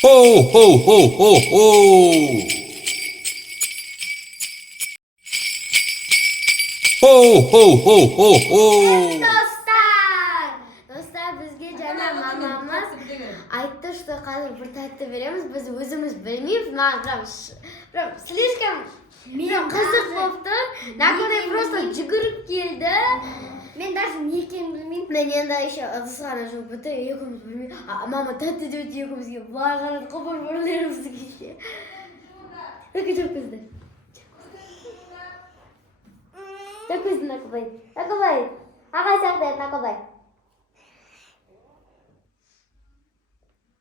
Ho, ho, ho, ho, ho. Ho, ho, ho, ho, ho. Dostlar bizge jana mamamız aytты, что қазір бір тәтті береміз. Біз өзіміз білмейміз. Маған прям слишком қызық болыпты. Наконец просто жүгіріп келді. Мен даже не екенін білмеймін. Мен енді еще ыдыс ғана жуып бітті, екеуміз білмей. Мама тәтті деп екеумізге былай қарады, қыбыр-бырларымызды кеше. Çok kızdı. Çok kızdı Nakubay. Nakubay. Arkadaşlar Nakubay.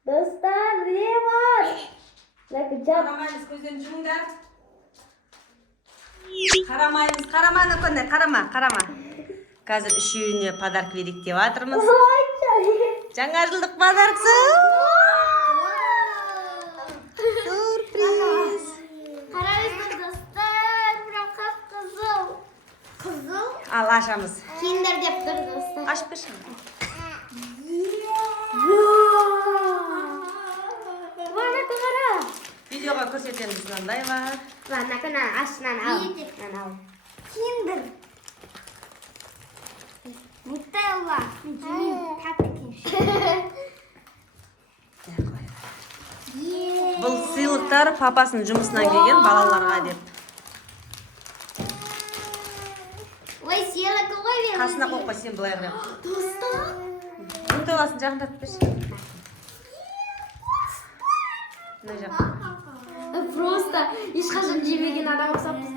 Dostlar ne var? Nakubay. Qaramaymiz, ko'zlarni yuminglar. Qaramaymiz, qarama. Қазір үшеуіне подарок берейік деп жатырмыз. Жаңа жылдық подарксы. Сюрприз. Қараңыздар достар, прям қып-қызыл. Қызыл? Ал ашамыз. Киндер деп тұр достар. Ашып берші. Вана қара. Видеоға көрсетеміз мынандай бар. Вана қана ашынан ал. Ал. Киндер. Нутелла. Тәтті Бұл сыйлықтар папасының жұмысынан келген балаларға деп. Ой, сыйлық қой мен. Қасына қойып сен былай қарап. Достар. Нутелласын жақындатып берші. Мына жақ. Просто ешқашан жемеген адам ұқсаппыз.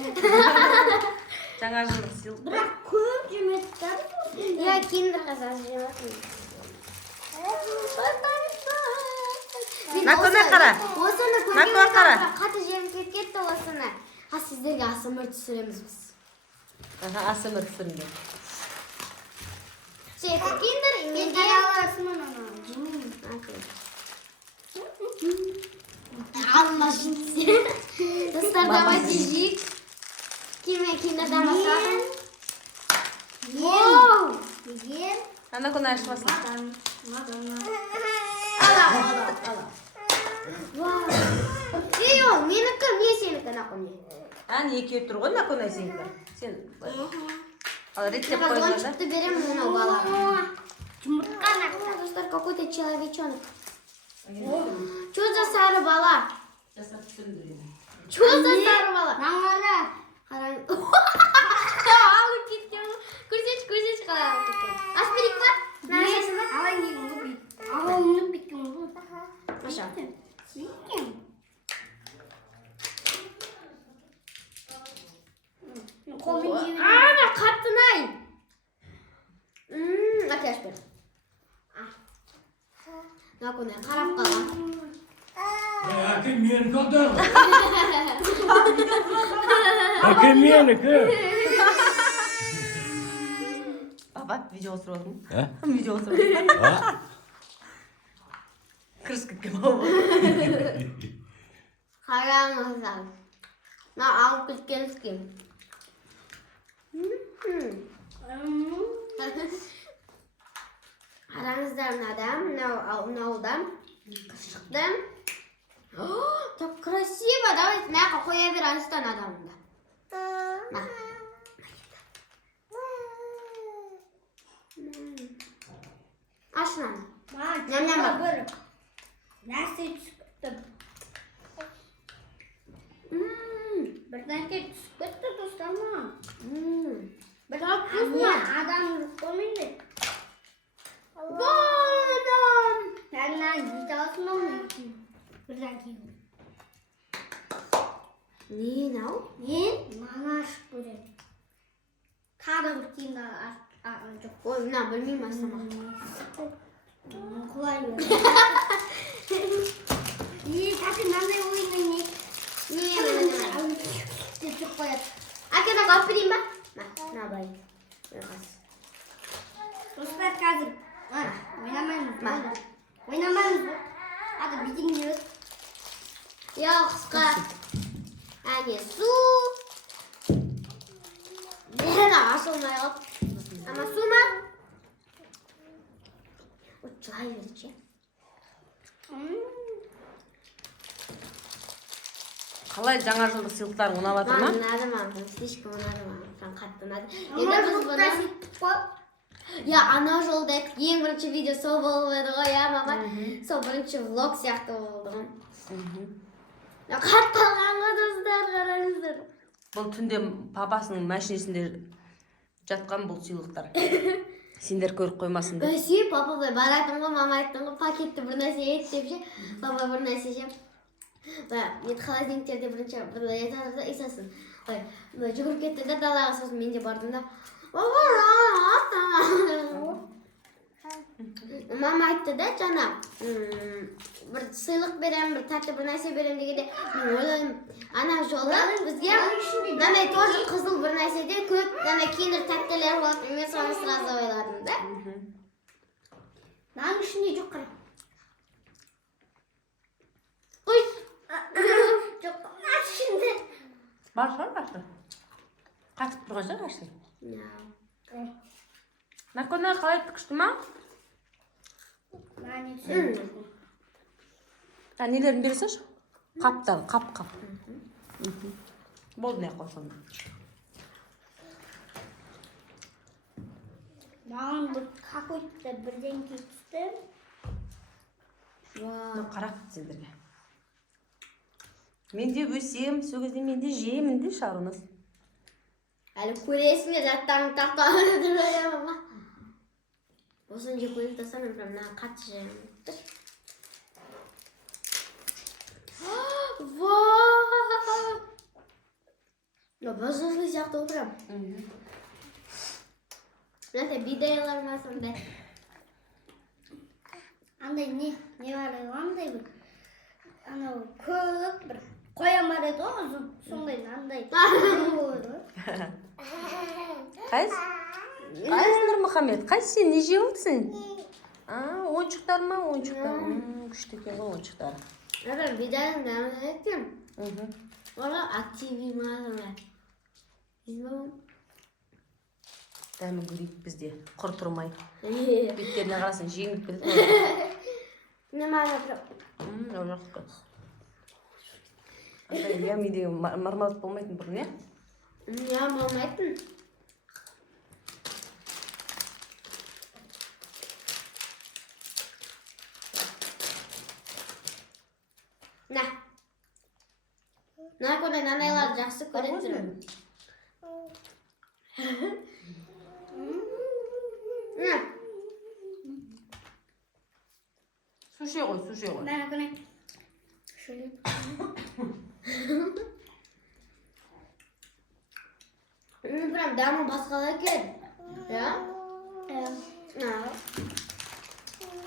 Жаңа жылдық сыйлық. Бірақ көп жеместер. Я киндер қазір жеметін. Накона қара. Осыны Накона қара. Қатты жем кетті осыны. Сіздерге асмр түсіреміз біз. Асмр түсіріңдер. Киндер, Мен менде аласың оны. Жемеймін. Алла жинси. Достар, давайте жейік. Киме киндерден бастадым. Воу! Егер. Накона ашып басын. Ала. Вау! Ей, ол менікі, не сенікі нақымне? Екеуі тұр ғой накона сенікі. Сен ал реттеп Қазір қойғанда. ойыншықты беремін мынау балаға. Жұмыртқа нақта. Достар, какой-то человечонок. Что за сары бала? Что за сары бала? Наңғара. Қараңыз. Алып кеткен. Көрсетші қалай алып кеткен. Аш берейік па? Нашасын ба? Алай неген көбейт. Ала ұнып кеткен ғой. Аша. Сүйкен. Ана, қаттынай. Әке аш бер. Наконай, қарап қалған. Әке менікі алды. Әке менікі. Папа, видео түсіріп отырмын. Ә? Видео түсіріп отырмын. Кіріс кеткен бауы. Қараңыздар. Мына алып кеткен іскен. Қараңыздар мынаудан шықты. Так красиво. Давайте мына қоя бер астан адамында. Ашынан. Ням-ням бар. Нәрсе түсіп кетті. Бірдеңке түсіп кетті достарма. Так вкусно. Адам қоймайды. Банан. Бәрінен ет аласың ба мұны? Бірдеңке. Не мынау? Мен мана ашып көрем. Тағы бір тиынды жоқ. Ой, мына білмеймін астама. Құлай бер. Тәте мынандай ойын ойнайық. Деп жүріп қояды. Әкені қалып берейін ба? Мына былай. Достар қазір ойнамаймыз. Ойнамаймыз. Hadi bitiriyoruz. Yoksa yani su nerede asılmıyor? Ama su mu? O çay verecek. Қалай жаңа жылдық сыйлықтарың ұнап жатыр ма? Маған ұнады, маған слишком ұнады, маған қатты ұнады. Енді біз бұны ана жолда ең бірінші видео сол болып еді ғой, мама. Сол бірінші влог сияқты болды ғой. Қатты қалған ғой достар, қараңыздар. Бұл түнде папасының машинесінде жатқан бұл сыйлықтар. Сендер көріп қоймасыңдар. Бәсе, папа былай баратын ғой, мама айттың ғой, пакетті бір нәрсе ет деп ше. Папа бір нәрсе ше. Ет холодильниктерде бірінші бір ет алды да исасын. Жүгіріп кетті де далаға, сосын мен де бардым да. Мама айтты да жаңа бір сыйлық берем, бір тәтті бір нәрсе берем дегенде мен ойлаймын, ана жолы бізге мынандай тоже қызыл бір нәрседе көп мынандай кейінір тәттілер болады. Мен соны сразу ойладым да. Мынаның ішінде жоқ қара. Ой, Жоқ, ішінде. Бар шығар ашты. Қатып тұрған шығар ашты. Накона қалай күшті ма? Нелерін бересінші? Қаптан, қап. Болды не қойсын. Маған бұл какой-то бірден кетісті. Қарақ сендерге. Мен де өсем, сол кезде мен де жеймін де Шарунас. Әлі көресің де жаттарың тақтауына тұрады мама. Осыны жеп көріп тұрса, мен мына қатты жеймін. Вау! Бозослы сияқты отырам. Мынандай бидайлар ма сондай. Андай не бар еді, андай бір. Анау көп бір қоямар еді ғой, ұзын. Сондай андай. Қайсы Нұрмұхамед? Қайсы сен не жеп отырсың? Ойыншықтар ма? Ойыншықтар. Күшті екен ғой ойыншықтар. Мен бидайдың дәмін еттім. Ола активи ма сондай. Дәмін көрейік бізде, құр тұрмай. Беттеріне қарасын, жеңіп кетеді. Не мағына Жақсы. Я менде мармалат болмайтын бұрын, не? Я болмайтын. Накондай нанайларды жақсы көретін. Суше ғой. Мен көне шөлі. Прям дамы басқалай екен. Ja?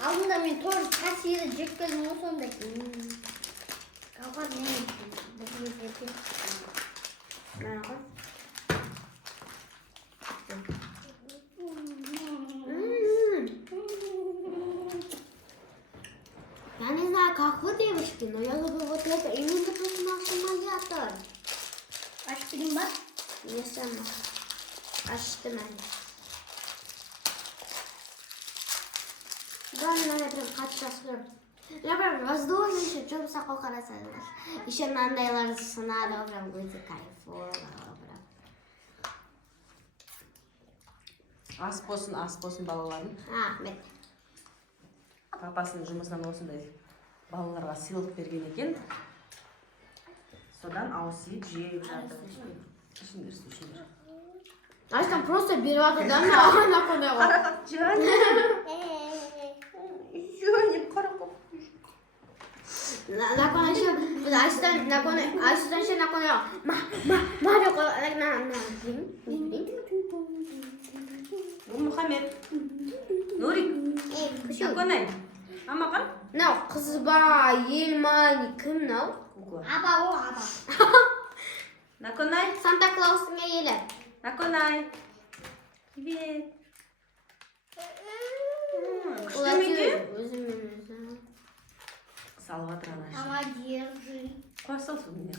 Алдында мен тоже тәсері жеп келдім ғой сондай. Қалған не? Я не знаю, как вы, девочки, но я люблю вот это. Именно потому что магиатор. Ашпирин бар? Не сама. Açtım ben. Ben прям kaçışıyorum. Я прям воздушно еще жұмсақ қой қарасаңыз. Еще мынандайларды сынады, прям өте кайфово. Ас болсын балаларым. Рахмет. Папасының жұмысынан осындай балаларға сыйлық берген екен. Содан ауысып жеп жатыр. Ішіңдер. Аштан просто беріп жатыр да мен ағана қойдай ғой. Қарақат жаным. Жаным қарақат. Након еще Аштан еще након ма деп қой. Мұхаммед. Нурик. Наконай. Мама қар? Мынау қыз ба, ел ма, кім мынау? Аба о, аба. Наконай. Санта Клаустың әйелі. Наконай. Привет. Күшті ме екен? Өзімен. Салып жатыр ана. Мама держи. Қоя сал соны.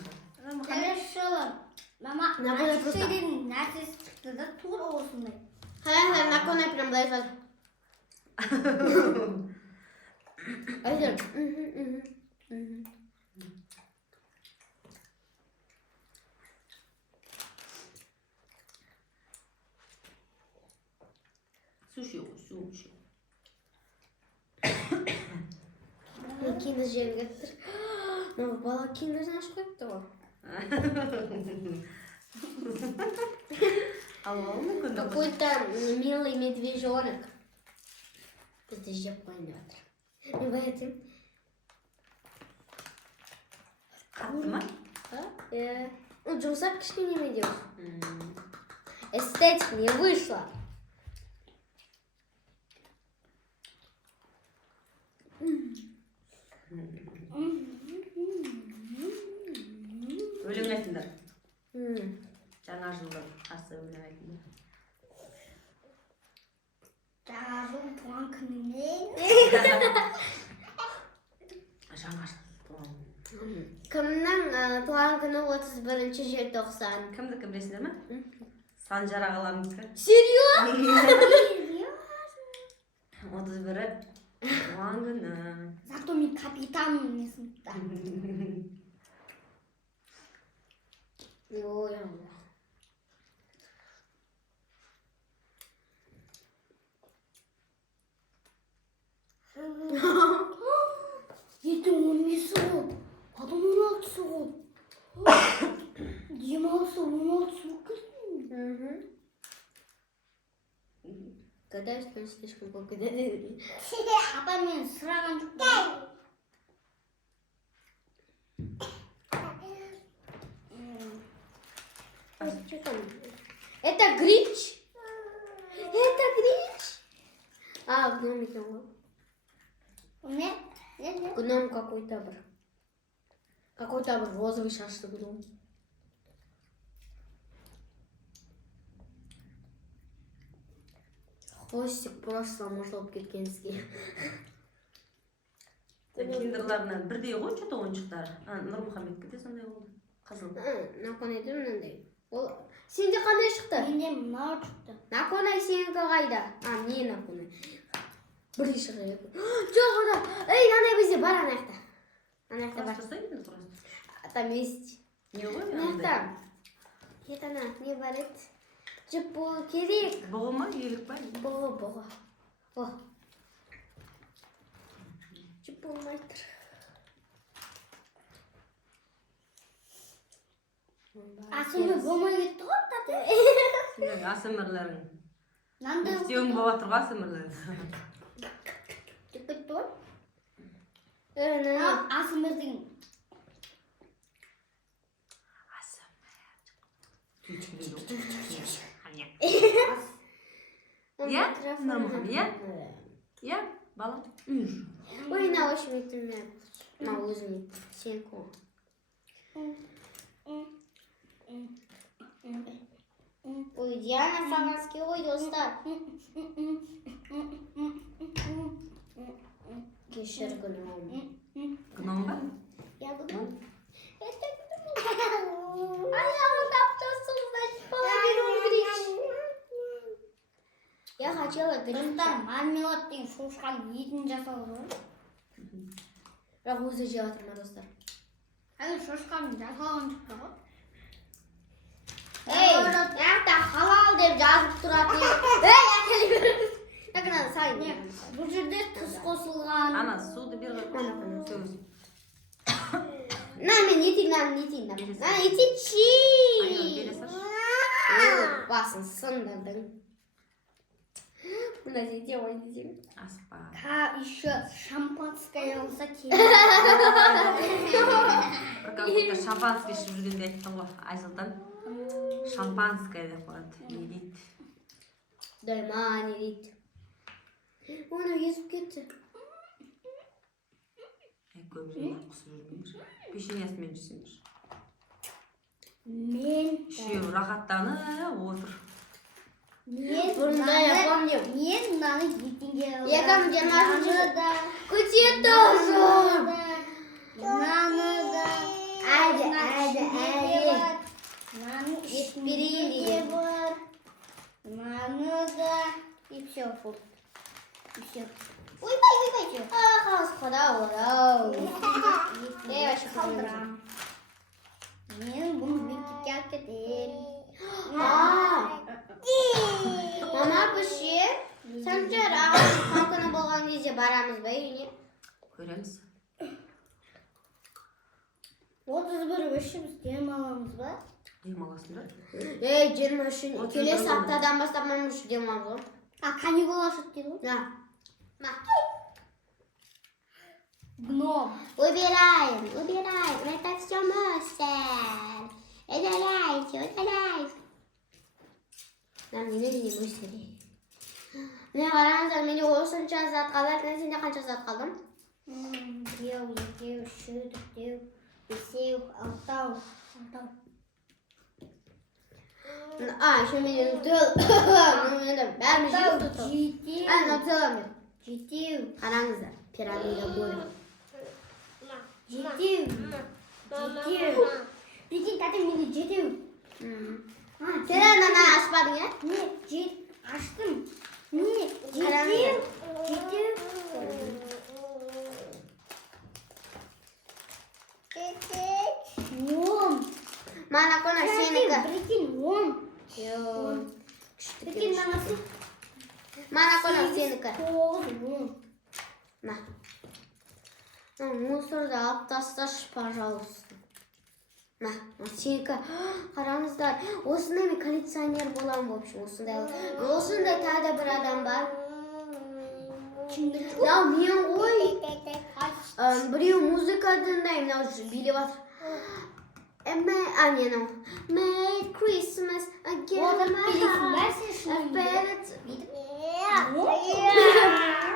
Хорошо. Мама, әкестерін нәрсесі шықты да тура осындай. Қараңыздар, наконай прям былай сал. Айтыр. киндер жегім келіп тұр. Мына бала киндерден ашып қойыпты ғой. Алып алу мүмкін. Какой-то милый медвежонок. Бізді жеп қойын деп жатыр. Мен баятым. Қатты ма? Иә. Ну, жұмсап кішкене ме деп. Эстетик не вышло. Өлең айтыңдар. Жаңа жылда қарсы өлең айтыңдар. жаңа жыл туған күніне Жаңа жыл туған. Кімнің туған күні 31 желтоқсан? Кімдікі білесіңдер ме? Санжар ағаларымыздікі. Серьезно? 31-і туған күні. зато мен капитанмын есімде Ой, Алла. ертең 15-і ғой потом 16-сы ғой демалысы 16-сы болып кетсін Гадаешь, что слишком благодарен. апа мен сұраған жоқ Что там? Это Гринч? Это Гринч? Гном екен ғой. не Гном какой-то бір. Какой-то бір розовый шашты гном. Хвостик просто может кеткен сізге. Киндерларынан бірдей ғой что-то ойыншықтары. Нұрмұхаммедке де сондай болды. Қызыл. Наконайда мынандай. Ол сенде қандай шықты? менде мынау шықты Наконай сенікі қайда? Не Наконай? Бірдей шыға еді. Жоқ ода. Ей, нандай бізде бар анаяқта. Анаяқта бар. Құрастырса енді просто. Там есть. Не ғой? Анаяқта. Это ана, не бар еді. Жіп болу керек. Бұғы ма? Елік па? Бұғы. О. Жіп болмай тұр. асымы болмай кетті ғой тәте Сендер асымырларың. мынандай Істеуің болып жатыр ғой асымырларың. Жіп кетті ғой? асымыр деген Я? Нұрмұхаммед, я? Я? Балам? Ой, на очень етілме. На өзіңе. Сенікі ғой. Ой, Диана Фаманский, ой, достар. Кешір гном. Гном ба? Я гном. Это гном. Аяғын таптасың, значит, половину Гринч. Я хотела Гринча. достар мармелад деген шошқаның етін жасауға ғой Бірақ өзі жеп жатыр ма, достар? әлі шошқаның жасалған шықты ғой Ей, мынаяқта халал деп жазып тұрады. Ей, әкеле беріңіз. Әкеле сайын. бұл жерде тұз қосылған Ана, суды бер ғой. Сөз. На, мен етейін. На, етейші. Айнұр, бере салшы. Басын сындырдың. Мына жерде ой десең. Аспа. еще шампанское болса керек Бір какой-то шампанский ішіп жүргенде айттың ғой, Айсұлтан. Шампанское деп қояды. Не дейді? Дайма не дейді. Оны езіп кетті. Көп жерге құсып жүргендер. Пешенесімен жүрсеңдер. мен Үшеуі рахаттанып отыр. Бұрында я помню. мен мынаны ертеңге Егам 20-шы күте тоже. мынаны да Әді. мынаны Ешберейли. бар мынаны да и все болды и все ойбай все Қағаз қада орау. вообще қалдырам мен бұны мектепке алып кетемін Мама піші. Санжар ағаның күні болған кезде барамыз ба үйіне? Көреміз. 31 ішіміз дем аламыз ба? Демаласыңдар. 23 келесі аптадан бастап мен уже демалып. Каникул ашады дейді ғой. Да. Гном. Убираем. Это все мусор. Удаляйте. Нам не мусор. Міне қараңыздар, менде осынша зат қалды. Сенде қанша зат қалды? 1, 2, 3, 4, 5, 6. Еще менде бәріміз жеп тұр. Нутелла. Жетеу. Қараңыздар, пирамида болды. Жетеу. Прикинь, тәтем менде жетеу. Сен ананы ашпадың, е? Не, аштым. Не, Қараңыздар. жетеу. Он. Мана қона сенікі. Прикинь, он. Прикинь, нанасы. Мана қона сенікі. 9, 10. На. Мусорды алып тасташы, пожалуйста. На, сенікі. Қараңыздар, осындай мен коллекционер болам, в общем, осындай тағы да бір адам бар. Мынау мен ғой. Біреу музыка тыңдаймын, мынау билеп жатыр. Merry Christmas again, my heart.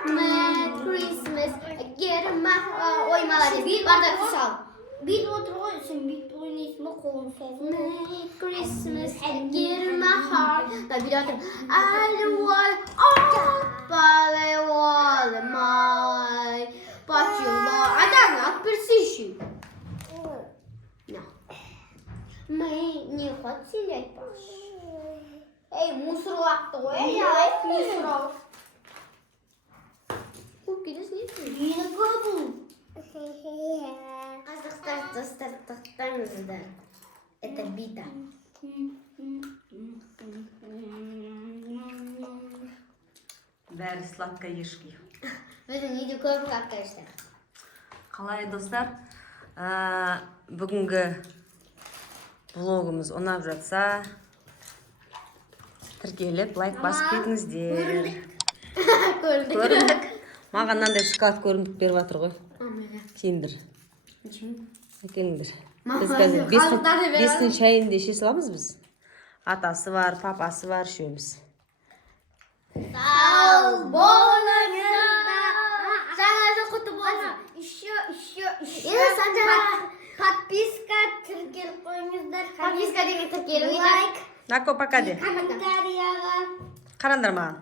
Merry Christmas again, my heart. Ой, молодец. Бардак сал. Бит отыр ғой, сен бит ойнайсың ба, қолын соғып. Merry Christmas again, my heart. Да, билеп жатыр. I want all, but I want my. Почему? Адам, отперси еще. Мы не хотели пошли. Эй, мусорлап той, ай, мусоров. Купили снег. Мені көбін. Достаточно. Это бита. Бәрі сладкоежки. Біздің үйде көп қақтайсың. Қалай достар, бүгінгі влогымыз ұнап жатса, тіркеліп, лайк басып кетіңіздер. Көрдік. Маған мынандай шоколад көрімдік беріп жатыр ғой. Сендір. Келіңдер. Біз қазір 5-тің шайын да іше саламыз біз. Атасы бар, папасы бар, үшеуміз. Сау болыңыздар. Жаңа жыл құтты болсын. Еще. Подписка тіркеліп қойыңыздар. Подписка деген тіркелу. Лайк. Нако, пока де. Комментарияға. Қарандар маған.